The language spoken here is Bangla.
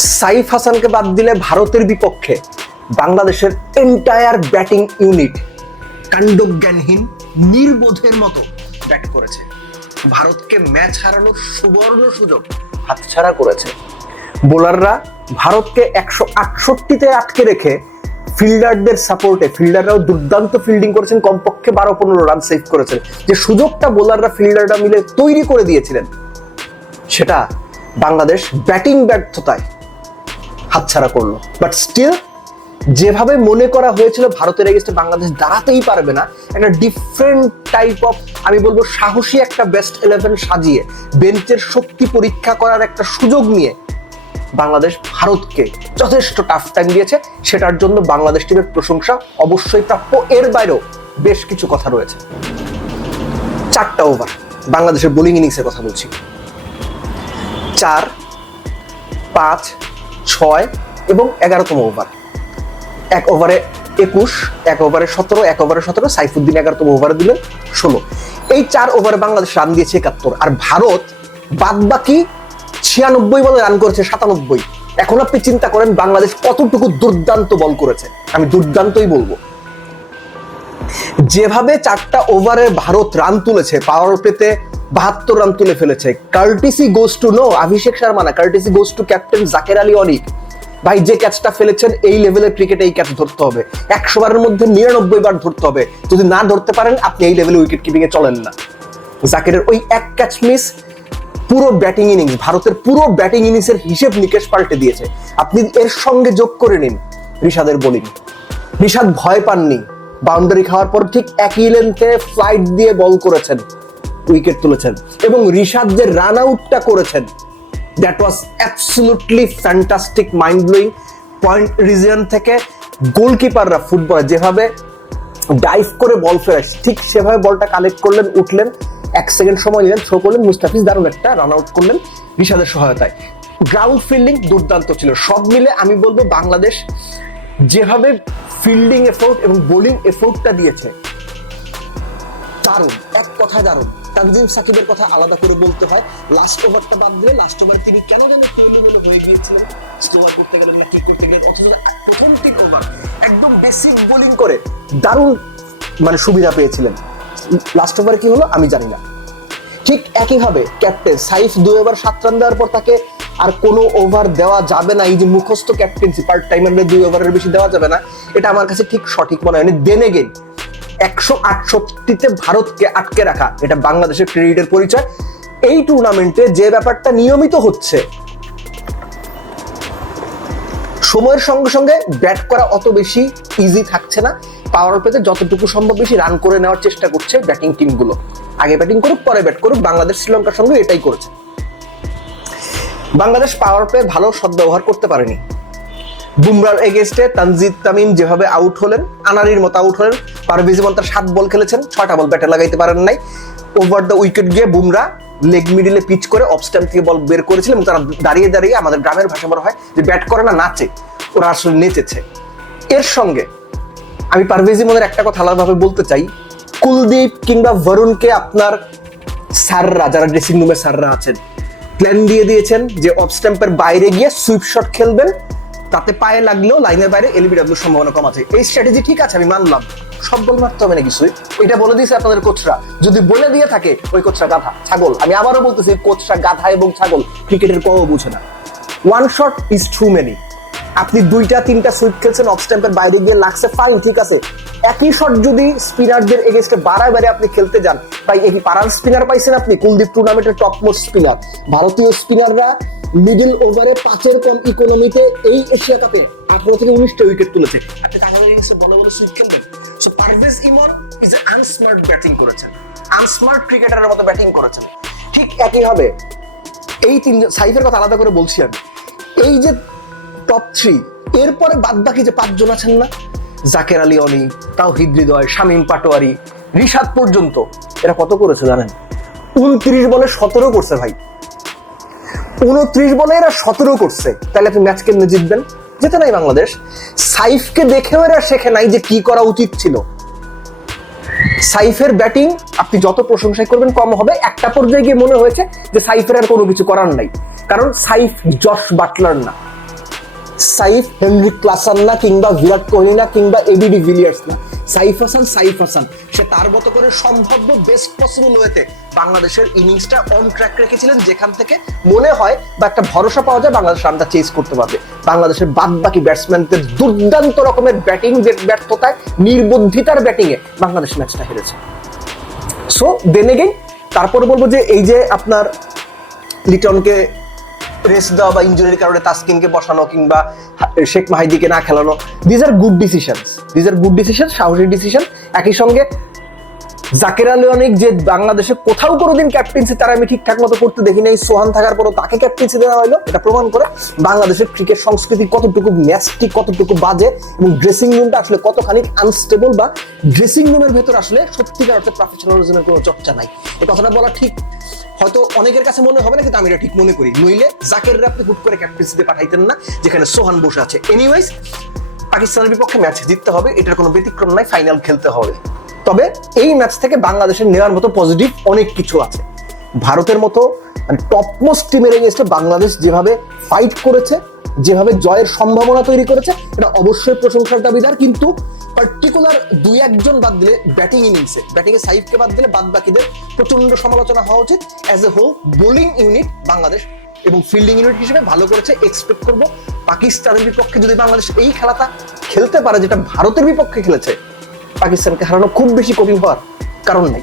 সাইফ হাসানকে বাদ দিলে ভারতের বিপক্ষে বাংলাদেশের এন্টায়ার ব্যাটিং ইউনিট কাণ্ডজ্ঞানহীন নির্বোধের মতো ব্যাট করেছে। ভারতকে ম্যাচ হারানোর সুবর্ণ সুযোগ হাতছাড়া করেছে। বোলাররা ভারতকে 168-তে আটকে রেখে ফিল্ডারদের সাপোর্টে ফিল্ডাররাও দুর্দান্ত ফিল্ডিং করেছেন, কমপক্ষে 12-15 রান সেভ করেছেন। যে সুযোগটা বোলাররা ফিল্ডাররা মিলে তৈরি করে দিয়েছিলেন সেটা বাংলাদেশ ব্যাটিং ব্যর্থতায় হাতছাড়া করলো। বাট স্টিল যেভাবে মনে করা হয়েছিল ভারতের এগেইনস্টে বাংলাদেশ দাঁড়াতেই পারবে না, একটা ডিফারেন্ট টাইপ অফ, আমি বলবো সাহসী একটা বেস্ট 11 সাজিয়ে বেঞ্চের শক্তি পরীক্ষা করার একটা সুযোগ নিয়ে বাংলাদেশ ভারতকে যথেষ্ট টাফ টাইম দিয়েছে। সেটার জন্য বাংলাদেশ টিমের প্রশংসা অবশ্যই প্রাপ্য। এর বাইরেও বেশ কিছু কথা রয়েছে। 4টা ওভার বাংলাদেশের বোলিং ইনিংসের কথা বলছি। 4, 5, 6 এবং 11তম ওভার। 1 ওভারে 21, 1 ওভারে 17, 1 ওভারে 17, সাইফুদ্দিন 11তম ওভারে দিলেন 16। এই 4 ওভারে বাংলাদেশ রান দিয়েছে 71, আর ভারত বাদ বাকি 96 বলে রান করেছে 97। এখন আপনি চিন্তা করেন বাংলাদেশ কতটুকু দুর্দান্ত বল করেছে। আমি দুর্দান্তই বলবো। যেভাবে 4টা ওভারে ভারত রান তুলেছে, পাওয়ার প্লেতে 72 রান তুলে ফেলেছে। Courtesy goes to no Abhishek Sharma না, courtesy goes to captain Jaker Ali Anik. ভাই যে ক্যাচটা ফেলেছেন, এই লেভেলের ক্রিকেটে এই ক্যাচ ধরতে হবে 100 বারের মধ্যে 99 বার ধরতে হবে। যদি না ধরতে পারেন আপনি এই লেভেলে উইকেট কিপিং এ চলেন না। জাকেরের ওই এক ক্যাচ মিস পুরো ব্যাটিং ইনিংস, ভারতের পুরো ব্যাটিং ইনিংসের হিসেব নিকেশ পাল্টে দিয়েছে। আপনি এর সঙ্গে যোগ করে নিন রিশাদের বোলিং। রিশাদ ভয় পাননি, বাউন্ডারি খাওয়ার পর ঠিক একই লেন্থে ফ্লাইট দিয়ে বল করেছেন, উইকেট তুলেছেন। এবং রিশাদ যে রান আউটটা করেছেন, that was absolutely fantastic, mind blowing. Point region থেকে গোলকিপাররা ফুটবলে যেভাবে ডাইভ করে বল ফেলে ঠিক সেভাবে বলটা কালেক্ট করলেন, উঠলেন, 1 সেকেন্ড সময় নিলেন, থ্রো করলেন, মুস্তাফিজ দারুণ একটা রান আউট করলেন রিশাদের সহায়তায়। গ্রাউন্ড ফিল্ডিং দুর্দান্ত ছিল। সব মিলে আমি বলবো বাংলাদেশ যেভাবে ফিল্ডিং এফোর্ট এবং বোলিং এফোর্টটা দিয়েছে দারুণ, এক কথায় দারুণ। তানজিম সাকিবের কথা আলাদা করে বলতে হয়। লাস্ট ওভারটা বাদ দিয়ে লাস্ট ওভার তিনি কেন যেন তৈরি হয়ে গিয়েছিলেন, স্লোয়ার করতে গেলেন না কি করতে গেলেন, অথচ প্রথম 3 ওভার একদম বেসিক বোলিং করে দারুণ সুবিধা পেয়েছিলেন। লাস্ট ওভারে কি হলো আমি জানি না। ঠিক একইভাবে ক্যাপ্টেন সাইফ 2 ওভার 7 রান দেওয়ার পর তাকে আর কোনো ওভার দেওয়া যাবে না। এই যে মুখস্থ ক্যাপ্টেন্সি, পার্ট টাইমের 2 ওভারের বেশি দেওয়া যাবে না, এটা আমার কাছে ঠিক সঠিক মনে হয়নি। দেন এগেইন 168তে ভারতকে আটকে রাখা, এটা বাংলাদেশের ক্রেডিটের পরিচয়। এই টুর্নামেন্টে যে ব্যাপারটা নিয়মিত হচ্ছে, সময়ের সঙ্গে সঙ্গে ব্যাট করা অত বেশি ইজি থাকছে না। পাওয়ার প্লেতে যতটুকু সম্ভব বেশি রান করে নেওয়ার চেষ্টা করছে ব্যাটিং টিমগুলো। আগে ব্যাটিং করুক পরে ব্যাট করুক, বাংলাদেশ শ্রীলঙ্কার সঙ্গে এটাই করেছে। বাংলাদেশ পাওয়ার প্লে ভালো সদ্ব্যবহার করতে পারেনি। বুমরার এগেইনস্টে তানজিদ তামিম যেভাবে আউট হলেন, আনারির মতো আউট হলেন। পারভেজ ইমন তার 7 বল খেলেছেন, 6টা বল ব্যাটে লাগাইতে পারেন নাই। ওভার দ্য উইকেট গিয়ে বুমরা লেগ মিডিলে পিচ করে অফ স্ট্যাম্প থেকে বল বের করেছিলেন। তারা দাঁড়িয়ে দাঁড়িয়ে, আমাদের গ্রামের ভাষা বলা হয় যে ব্যাট করে না নাচে, ওরা আসলে নেচেছে। এর সঙ্গে আমি পারভেজ ইমনের একটা কথা আলাদাভাবে বলতে চাই। কুলদীপ কিংবা বরুণকে আপনার স্যাররা, যারা ড্রেসিং রুমের স্যাররা আছেন, প্ল্যান দিয়ে দিয়েছেন যে অফ স্ট্যাম্পের বাইরে গিয়ে সুইপ শট খেলবেন, তাতে পায়ে লাগলেও লাইনের বাইরে এলবিডব্লিউর সম্ভাবনা কম আছে। এই স্ট্র্যাটেজি ঠিক আছে, আমি মানলাম। সব বল মারতে হবে নাকি সুইপ? এটা বলে দিয়েছে আপনাদের কোচরা। যদি বলে দিয়ে থাকে ওই কোচরা গাধা, ছাগল। আমি আবারও বলতেছি, কোচরা গাধা এবং ছাগল, ক্রিকেটের কও বুঝে না। 1 শট ইজ টু মেনি। আপনি 2টা 3টা সুইপ খেলছেন, অফ স্ট্যাম্পের বাইরে গিয়ে লাগছে, ফাইন, ঠিক আছে। একই শট যদি স্পিনারদের এগেইনস্টে বাড়ায় বাড়ে আপনি খেলতে যান, ভাই এই পারার স্পিনার পাইছেন আপনি, কুলদীপ টুর্নামেন্টের টপ মোস্ট স্পিনার। ভারতীয় স্পিনাররা মিডল ওভারে 5-এর কম ইকোনমিতে এই এশিয়া কাপে 18 থেকে 19টা উইকেট তুলেছে। আপনি তাদের এগেইনস্টে বলে বলে সুইপ খেলবেন। So Parvez Emon is a unsmart batting করেছেন, আনস্মার্ট ক্রিকেটারের মতো ব্যাটিং করেছেন। ঠিক একই হবে এই 3 সাইফের কথা আলাদা করে বলছি আমি। এই যে টপ 3, এরপরে বাদ বাকি যে 5 জন আছেন না, জাকের আলী অনি, তাওহিদ হৃদয়, শামীম পাটোয়ারি, রিশাদ পর্যন্ত, এরা কত করেছে জানেন? 29 বলে 17 করছে ভাই। 29 বলে এরা 17 করছে। তাহলে আপনি ম্যাচ কেমনে জিতবেন? যেতে নাই বাংলাদেশ। সাইফকে দেখেও এরা শেখে নাই যে কি করা উচিত ছিল। সাইফের ব্যাটিং আপনি যত প্রশংসাই করবেন কম হবে। একটা পর্যায়ে গিয়ে মনে হয়েছে যে সাইফের আর কোনো কিছু করার নাই, কারণ সাইফ জশ বাটলার না। সাইফ হেনরিক ক্লাসন না, কিংবা বিরাট কোহলি না, কিংবা এবি ডিভিলিয়ার্স না, সাইফ হাসান সে তার মতো করে সম্ভাব্য বেস্ট পসিবল ওয়েতে বাংলাদেশের ইনিংসটা অন ট্র্যাক রেখেছিলেন, যেখান থেকে মনে হয় বা একটা ভরসা পাওয়া যায় বাংলাদেশ রানটা চেজ করতে পারবে। বাংলাদেশের বাদ বাকি ব্যাটসম্যানদের দুর্দান্ত রকমের ব্যাটিং ব্যর্থতায়, নির্বুদ্ধিতার ব্যাটিং এ বাংলাদেশ ম্যাচটা হেরেছে। সো দেন এগেইন তারপর বলবো যে এই যে আপনার লিটনকে রেস্ট দেওয়া বা ইনজুরির কারণে তাসকিনকে বসানো কিংবা শেখ মাহিদিকে না খেলানো, দিজ আর গুড ডিসিশন, সাহসী ডিসিশন। একই সঙ্গে জাকের আলী অনেক যে বাংলাদেশে কোথাও কোনোদিন ক্যাপ্টেন্সি তারা আমি ঠিকঠাক মতো করতে দেখি নাই, সোহান থাকার পরও তাকে ক্যাপ্টেন্সি দেওয়া হলো, এটা প্রমাণ করে বাংলাদেশের ক্রিকেট সংস্কৃতি কতটুকু ন্যাস্টি, কতটুকু বাজে, এবং ড্রেসিং রুমটা আসলে কতখানি আনস্টেবল, বা ড্রেসিং রুমের ভেতর আসলে সত্যিকার অর্থে প্রফেশনালিজমের কোনো চর্চা নাই। এই কথাটা বলা ঠিক হয়তো অনেকের কাছে মনে হবে না, কিন্তু আমি এটা ঠিক মনে করি। নইলে জাকেররা আপনি হুট করে ক্যাপ্টেন্সিতে পাঠাইতেন না যেখানে সোহান বসে আছে। এনিওয়েজ, পাকিস্তানের বিপক্ষে ম্যাচ জিততে হবে, এটার কোনো ব্যতিক্রম নাই, ফাইনাল খেলতে হবে। তবে এই ম্যাচ থেকে বাংলাদেশের নেওয়ার মতো পজিটিভ অনেক কিছু আছে। ভারতের মতো টপ মোস্ট টিমের এগেইনস্টে বাংলাদেশ যেভাবে ফাইট করেছে, যেভাবে জয়ের সম্ভাবনা তৈরি করেছে, এটা অবশ্যই প্রশংসার দাবিদার। কিন্তু পার্টিকুলার দুই একজন বাদ দিলে, ব্যাটিং এ সাইফকে বাদ দিলে বাদ বাকিদের প্রচন্ড সমালোচনা হওয়া উচিত। As a whole bowling unit Bangladesh এবং ফিল্ডিং ইউনিট হিসেবে ভালো করেছে। এক্সপেক্ট করবো পাকিস্তানের বিপক্ষে যদি বাংলাদেশ এই খেলাটা খেলতে পারে যেটা ভারতের বিপক্ষে খেলেছে, পাকিস্তানকে হারানো খুব বেশি কঠিন হওয়ার কারণ নাই।